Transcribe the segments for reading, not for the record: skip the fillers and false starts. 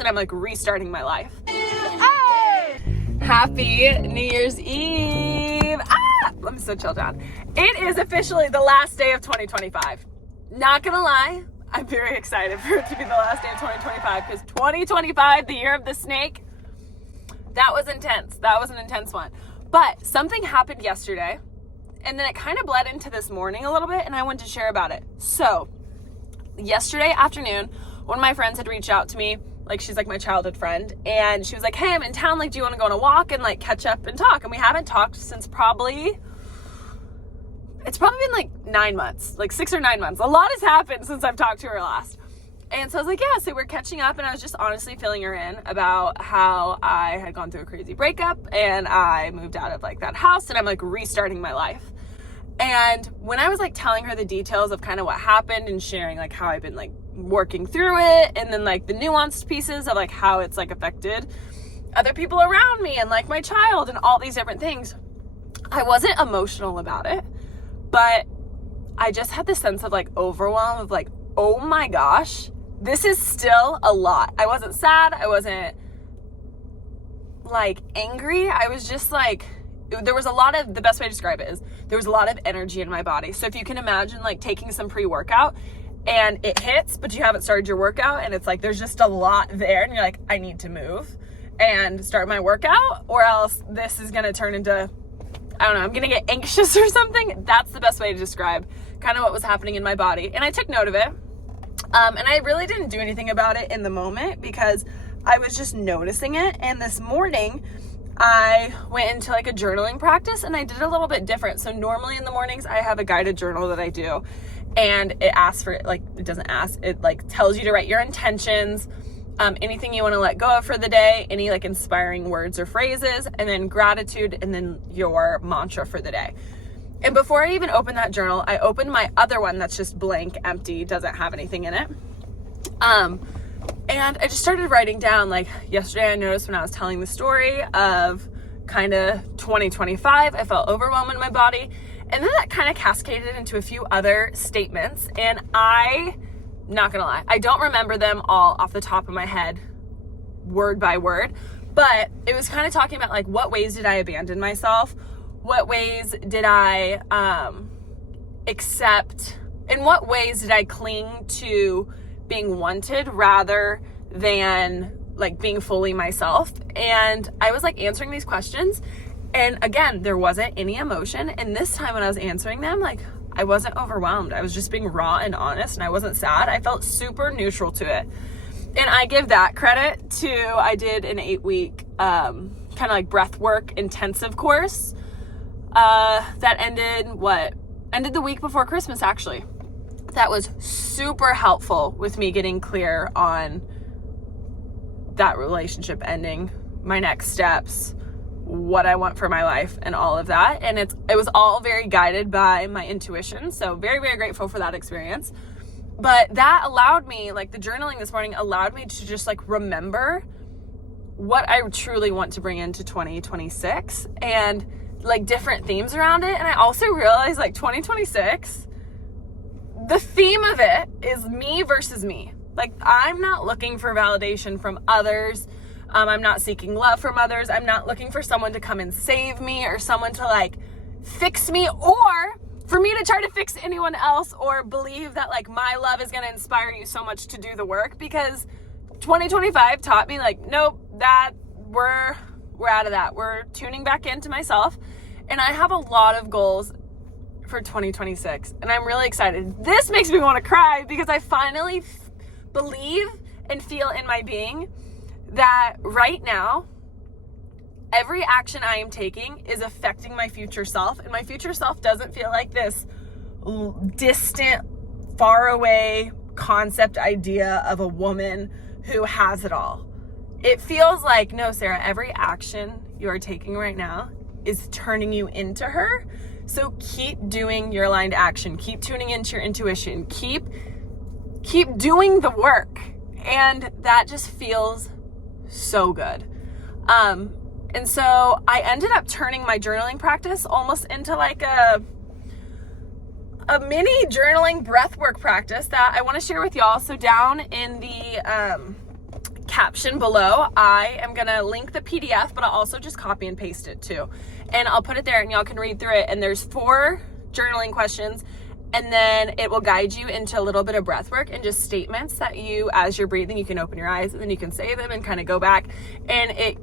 and I'm like restarting my life. Hey! Happy New Year's Eve. Let me so chill down. It is officially the last day of 2025. Not gonna lie, I'm very excited for it to be the last day of 2025 because 2025, the year of the snake, that was intense. That was an intense one. But something happened yesterday, and then it kind of bled into this morning a little bit, and I wanted to share about it. So yesterday afternoon, one of my friends had reached out to me, like she's like my childhood friend, and she was like, hey, I'm in town, like do you want to go on a walk and like catch up and talk? And we haven't talked since it's probably been like 9 months, like 6 or 9 months. A lot has happened since I've talked to her last. And so I was like, yeah, so we're catching up, and I was just honestly filling her in about how I had gone through a crazy breakup and I moved out of like that house and I'm like restarting my life. And when I was like telling her the details of kind of what happened and sharing like how I've been like working through it, and then like the nuanced pieces of like how it's like affected other people around me and like my child and all these different things, I wasn't emotional about it, but I just had this sense of like overwhelm of like, oh my gosh, this is still a lot. I wasn't sad. I wasn't like angry. I was just like, there was a lot of, the best way to describe it is there was a lot of energy in my body. So if you can imagine like taking some pre-workout and it hits, but you haven't started your workout, and it's like, there's just a lot there, and you're like, I need to move and start my workout, or else this is going to turn into, I don't know, I'm going to get anxious or something. That's the best way to describe kind of what was happening in my body. And I took note of it. And I really didn't do anything about it in the moment because I was just noticing it. And this morning I went into like a journaling practice, and I did a little bit different. So normally in the mornings I have a guided journal that I do, and it asks for, like, it doesn't ask, it like tells you to write your intentions, anything you want to let go of for the day, any like inspiring words or phrases, and then gratitude, and then your mantra for the day. And before I even opened that journal, I opened my other one that's just blank, empty, doesn't have anything in it. And I just started writing down, like yesterday I noticed when I was telling the story of kind of 2025, I felt overwhelmed in my body. And then that kind of cascaded into a few other statements. And not gonna lie, I don't remember them all off the top of my head, word by word, but it was kind of talking about like, what ways did I abandon myself? What ways did I accept? In what ways did I cling to being wanted rather than like being fully myself? And I was like answering these questions, and again, there wasn't any emotion. And this time when I was answering them, like, I wasn't overwhelmed. I was just being raw and honest, and I wasn't sad. I felt super neutral to it. And I give that credit to, I did an 8-week kind of like breathwork intensive course that ended the week before Christmas, actually. That was super helpful with me getting clear on that relationship ending, my next steps, what I want for my life, and all of that. And it was all very guided by my intuition. So very, very grateful for that experience. But that allowed me, like the journaling this morning allowed me to just like remember what I truly want to bring into 2026 and like different themes around it. And I also realized like 2026, the theme of it is me versus me. Like, I'm not looking for validation from others. I'm not seeking love from others. I'm not looking for someone to come and save me, or someone to like fix me, or for me to try to fix anyone else, or believe that like my love is going to inspire you so much to do the work, because 2025 taught me like, nope, that we're out of that. We're tuning back into myself. And I have a lot of goals for 2026, and I'm really excited. This makes me want to cry because I finally believe and feel in my being that right now, every action I am taking is affecting my future self, and my future self doesn't feel like this distant, far away concept idea of a woman who has it all. It feels like, no, Sarah, every action you are taking right now is turning you into her. So keep doing your aligned action. Keep tuning into your intuition. Keep doing the work. And that just feels so good. And so I ended up turning my journaling practice almost into like a mini journaling breathwork practice that I want to share with y'all. So down in the caption below, I am gonna link the PDF, but I'll also just copy and paste it too. And I'll put it there and y'all can read through it. And there's 4 journaling questions, and then it will guide you into a little bit of breath work and just statements that you, as you're breathing, you can open your eyes and then you can say them and kind of go back. And it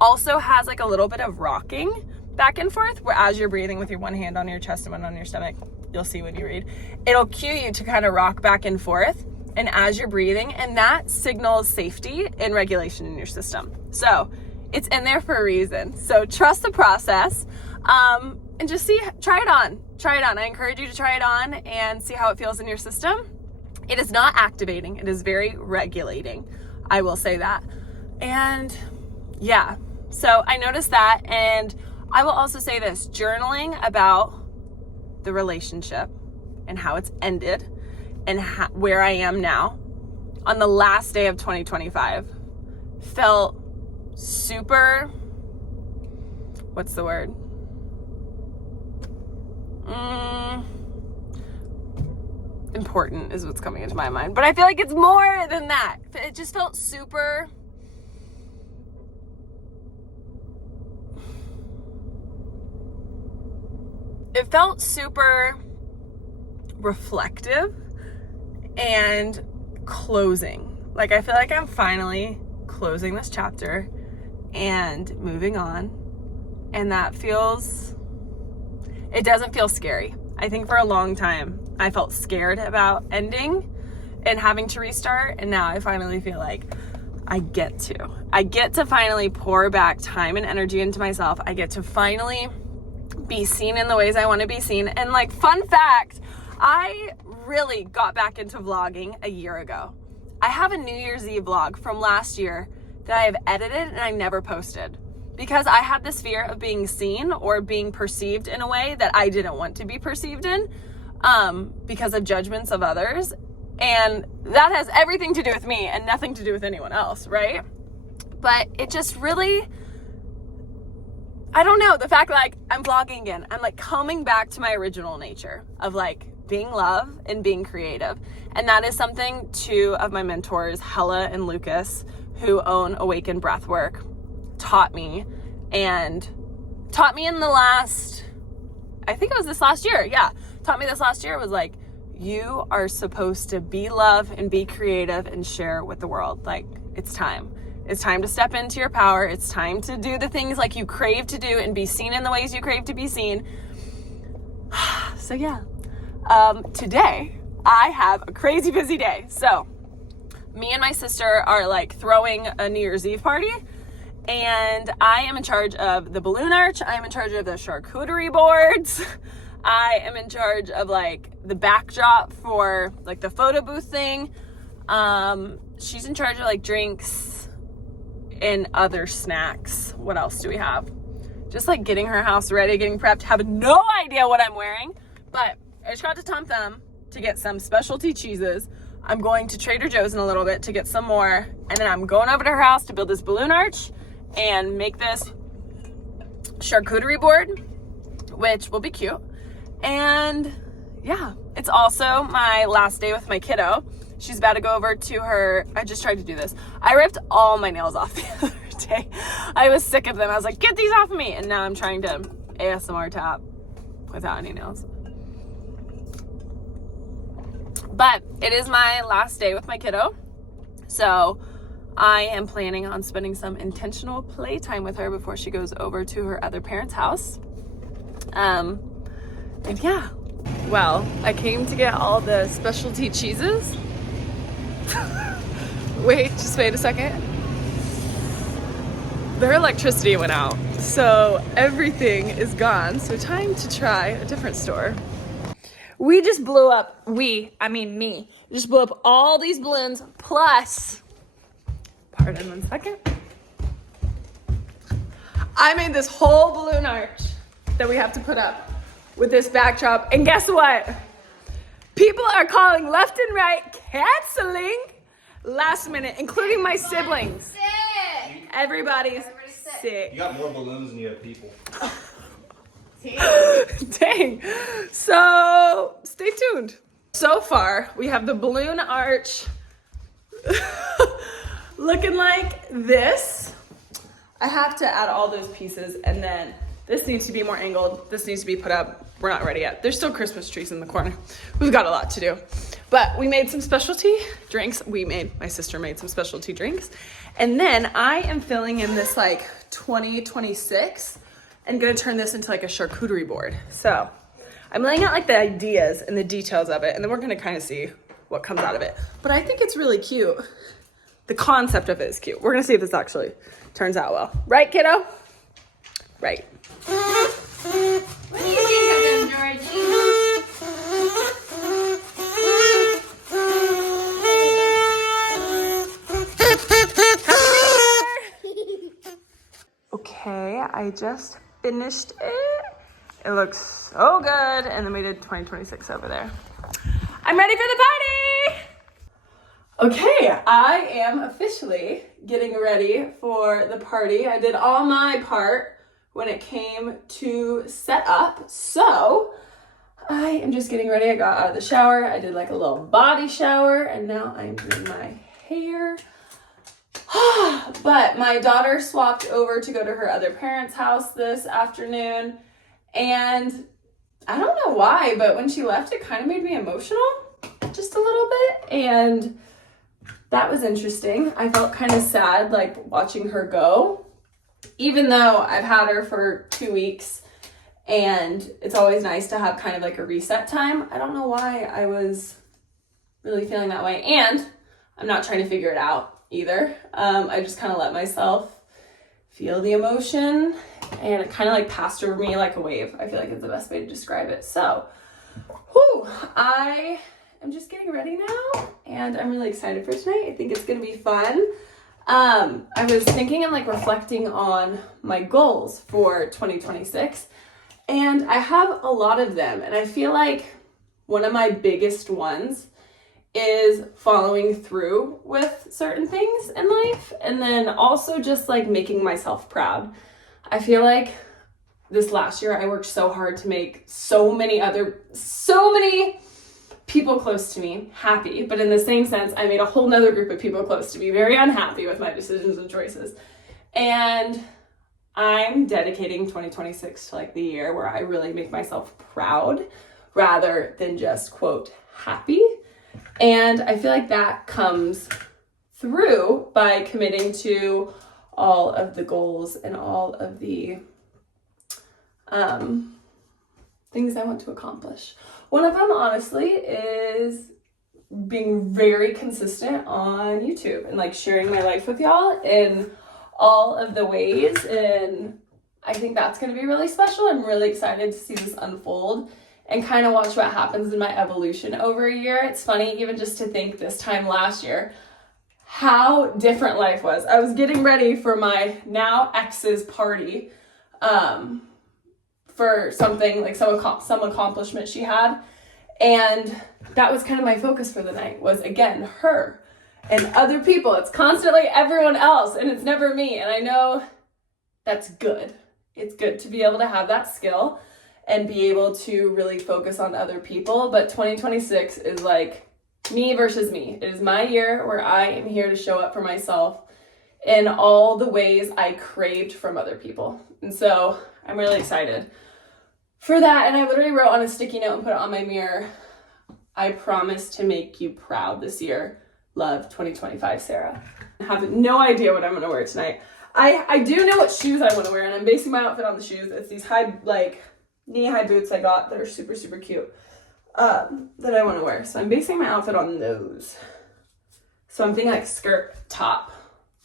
also has like a little bit of rocking back and forth, where as you're breathing with your one hand on your chest and one on your stomach, you'll see when you read, it'll cue you to kind of rock back and forth. And as you're breathing, and that signals safety and regulation in your system. So it's in there for a reason. So trust the process, and just try it on. I encourage you to try it on and see how it feels in your system. It is not activating. It is very regulating. I will say that. And yeah, so I noticed that. And I will also say this, journaling about the relationship and how it's ended and where I am now on the last day of 2025 felt super, what's the word? Important is what's coming into my mind. But I feel like it's more than that. It just felt super, it felt super reflective and closing. Like, I feel like I'm finally closing this chapter and moving on. And that it doesn't feel scary. I think for a long time, I felt scared about ending and having to restart. And now I finally feel like I get to finally pour back time and energy into myself. I get to finally be seen in the ways I want to be seen. And like, fun fact, I really got back into vlogging a year ago. I have a New Year's Eve vlog from last year that I have edited and I never posted because I had this fear of being seen or being perceived in a way that I didn't want to be perceived in, because of judgments of others. And that has everything to do with me and nothing to do with anyone else, right? But it just really, I don't know, the fact that like I'm vlogging again, I'm like coming back to my original nature of like being love and being creative. And that is something 2 of my mentors, Hella and Lucas, who own Awaken Breathwork, taught me in the last, I think it was this last year. Yeah. Taught me this last year. Was like, you are supposed to be love and be creative and share with the world. Like, it's time. It's time to step into your power. It's time to do the things like you crave to do and be seen in the ways you crave to be seen. So yeah. Today I have a crazy busy day. So me and my sister are like throwing a New Year's Eve party, and I am in charge of the balloon arch. I am in charge of the charcuterie boards. I am in charge of like the backdrop for like the photo booth thing. She's in charge of like drinks and other snacks. What else do we have? Just like getting her house ready, getting prepped. Have no idea what I'm wearing, but I just got to Tom Thumb to get some specialty cheeses. I'm going to Trader Joe's in a little bit to get some more. And then I'm going over to her house to build this balloon arch and make this charcuterie board, which will be cute. And yeah, it's also my last day with my kiddo. She's about to go over to her, I just tried to do this. I ripped all my nails off the other day. I was sick of them. I was like, get these off of me. And now I'm trying to ASMR tap without any nails. But it is my last day with my kiddo. So I am planning on spending some intentional playtime with her before she goes over to her other parents' house. And yeah, well, I came to get all the specialty cheeses. Wait a second. Their electricity went out, so everything is gone. So time to try a different store. We just blew up, me, just blew up all these balloons, plus, pardon 1 second. I made this whole balloon arch that we have to put up with this backdrop. And guess what? People are calling left and right, canceling last minute, including my siblings. Sick. Everybody's sick. You got more balloons than you have people. Dang. So stay tuned. So far, we have the balloon arch looking like this. I have to add all those pieces, and then this needs to be more angled. This needs to be put up. We're not ready yet. There's still Christmas trees in the corner. We've got a lot to do. But we made some specialty drinks. My sister made some specialty drinks. And then I am filling in this like 2026 and gonna turn this into like a charcuterie board. So I'm laying out like the ideas and the details of it, and then we're gonna kind of see what comes out of it. But I think it's really cute. The concept of it is cute. We're gonna see if this actually turns out well. Right, kiddo? Right. What do you think of them, Georgie? Okay, I just finished it. It looks so good. And then we did 2026 over there. I'm ready for the party. Okay, I am officially getting ready for the party. I did all my part when it came to set up. So I am just getting ready. I got out of the shower. I did like a little body shower, and now I'm doing my hair. But my daughter swapped over to go to her other parents' house this afternoon, and I don't know why, but when she left, it kind of made me emotional just a little bit, and that was interesting. I felt kind of sad, like, watching her go, even though I've had her for 2 weeks, and it's always nice to have kind of like a reset time. I don't know why I was really feeling that way, and I'm not trying to figure it out either. I just kind of let myself feel the emotion, and it kind of like passed over me like a wave. I feel like it's the best way to describe it. So, I am just getting ready now, and I'm really excited for tonight. I think it's gonna be fun. I was thinking and like reflecting on my goals for 2026, and I have a lot of them, and I feel like one of my biggest ones is following through with certain things in life, and then also just like making myself proud. I feel like this last year I worked so hard to make so many people close to me happy, but in the same sense, I made a whole nother group of people close to me very unhappy with my decisions and choices. And I'm dedicating 2026 to like the year where I really make myself proud rather than just quote happy. And I feel like that comes through by committing to all of the goals and all of the things I want to accomplish. One of them, honestly, is being very consistent on YouTube and like sharing my life with y'all in all of the ways. And I think that's going to be really special. I'm really excited to see this unfold and kind of watch what happens in my evolution over a year. It's funny, even just to think this time last year, how different life was. I was getting ready for my now ex's party for something, like some accomplishment she had. And that was kind of my focus for the night, was again, her and other people. It's constantly everyone else, and it's never me. And I know that's good. It's good to be able to have that skill and be able to really focus on other people. But 2026 is like me versus me. It is my year where I am here to show up for myself in all the ways I craved from other people. And so I'm really excited for that. And I literally wrote on a sticky note and put it on my mirror, I promise to make you proud this year. Love, 2025, Sarah. I have no idea what I'm gonna wear tonight. I do know what shoes I wanna wear, and I'm basing my outfit on the shoes. It's these high, like, knee-high boots I got that are super, super cute that I want to wear. So I'm basing my outfit on those. So I'm thinking like skirt, top,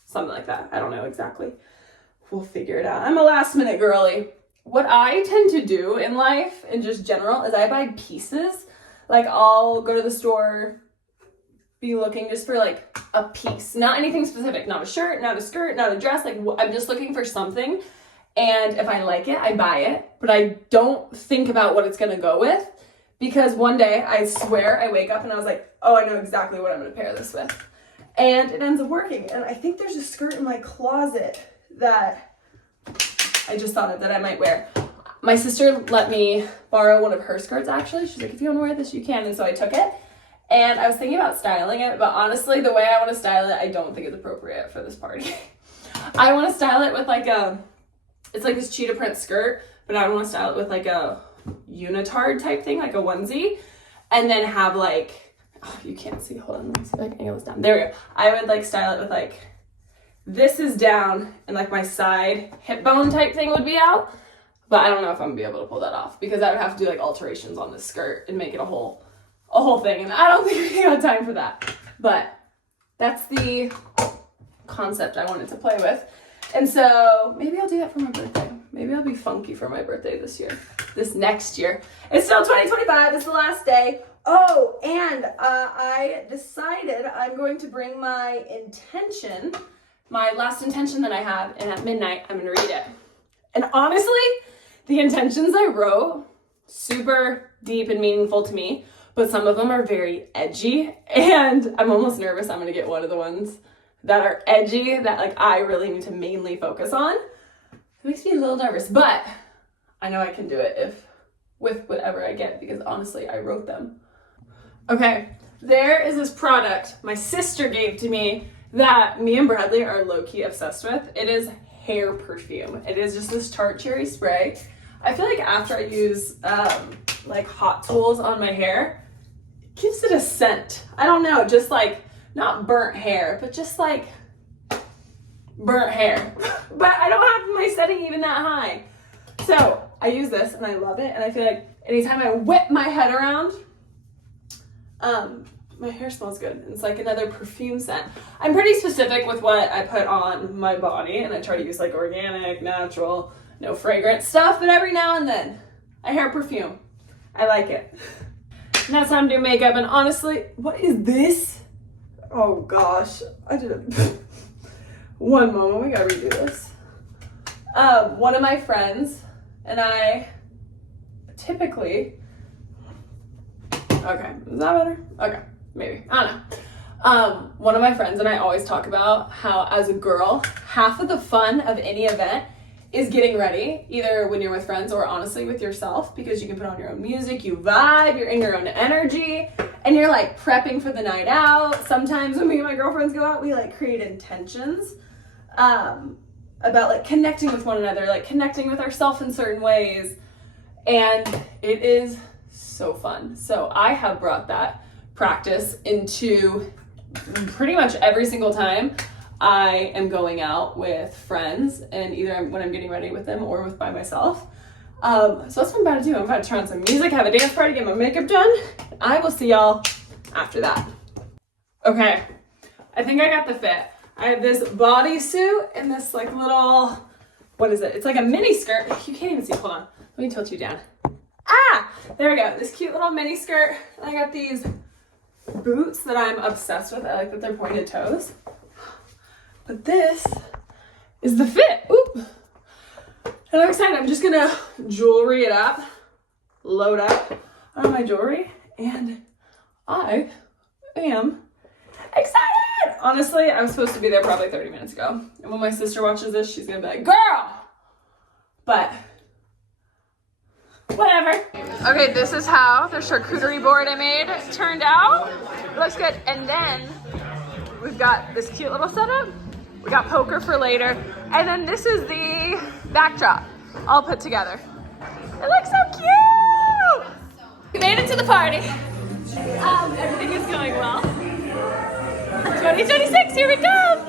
something like that. I don't know exactly. We'll figure it out. I'm a last-minute girly. What I tend to do in life, in just general, is I buy pieces. Like, I'll go to the store, be looking just for like a piece. Not anything specific. Not a shirt, not a skirt, not a dress. Like, I'm just looking for something. And if I like it, I buy it, but I don't think about what it's gonna go with, because one day, I swear, I wake up and I was like, oh, I know exactly what I'm gonna pair this with. And it ends up working. And I think there's a skirt in my closet that I just thought of that I might wear. My sister let me borrow one of her skirts, actually. She's like, if you wanna wear this, you can. And so I took it. And I was thinking about styling it, but honestly, the way I want to style it, I don't think it's appropriate for this party. I want to style it with like it's like this cheetah print skirt, but I want to style it with like a unitard type thing, like a onesie, and then have like, oh, you can't see, hold on, let me see if I can angle this down. There we go. I would like style it with like, this is down, and like my side hip bone type thing would be out, but I don't know if I'm gonna be able to pull that off because I would have to do like alterations on this skirt and make it a whole thing, and I don't think we got time for that. But that's the concept I wanted to play with. And so maybe I'll do that for my birthday. Maybe I'll be funky for my birthday this next year. It's still 2025, it's the last day. Oh, and I decided I'm going to bring my intention, my last intention that I have, and at midnight, I'm gonna read it. And honestly, the intentions I wrote, super deep and meaningful to me, but some of them are very edgy, and I'm almost nervous I'm gonna get one of the ones that are edgy that like I really need to mainly focus on. It makes me a little nervous, but I know I can do it with whatever I get, because honestly, I wrote them. Okay, there is this product my sister gave to me that me and Bradley are low-key obsessed with. It is hair perfume. It is just this Charcuterie spray. I feel like after I use like hot tools on my hair, it gives it a scent. I don't know, just like not burnt hair, but just like burnt hair. But I don't have my setting even that high. So I use this and I love it. And I feel like anytime I whip my head around, my hair smells good. It's like another perfume scent. I'm pretty specific with what I put on my body, and I try to use like organic, natural, no fragrance stuff, but every now and then a hair perfume. I like it. Now it's time to do makeup, and honestly, what is this? Oh gosh, I did it. One moment, we gotta redo this. One of my friends and I typically, okay, is that better? Okay, maybe, I don't know. One of my friends and I always talk about how as a girl, half of the fun of any event is getting ready, either when you're with friends or honestly with yourself, because you can put on your own music, you vibe, you're in your own energy, and you're like prepping for the night out. Sometimes when me and my girlfriends go out, we like create intentions about like connecting with one another, like connecting with ourselves in certain ways, and it is so fun. So I have brought that practice into pretty much every single time I am going out with friends, and either when I'm getting ready with them or by myself. So that's what I'm about to do. I'm about to turn on some music, have a dance party, get my makeup done. I will see y'all after that. Okay, I think I got the fit. I have this bodysuit and this like little, what is it? It's like a mini skirt. You can't even see, hold on. Let me tilt you down. Ah, there we go. This cute little mini skirt. And I got these boots that I'm obsessed with. I like that they're pointed toes. But this is the fit. Oop. And I'm excited. I'm just gonna jewelry it up, load up on my jewelry, and I am excited. Honestly, I was supposed to be there probably 30 minutes ago. And when my sister watches this, she's gonna be like, girl! But whatever. Okay, this is how the charcuterie board I made turned out. It looks good. And then we've got this cute little setup. We got poker for later. And then this is the backdrop all put together. It looks so cute! We made it to the party. Everything is going well. 2026, here we go!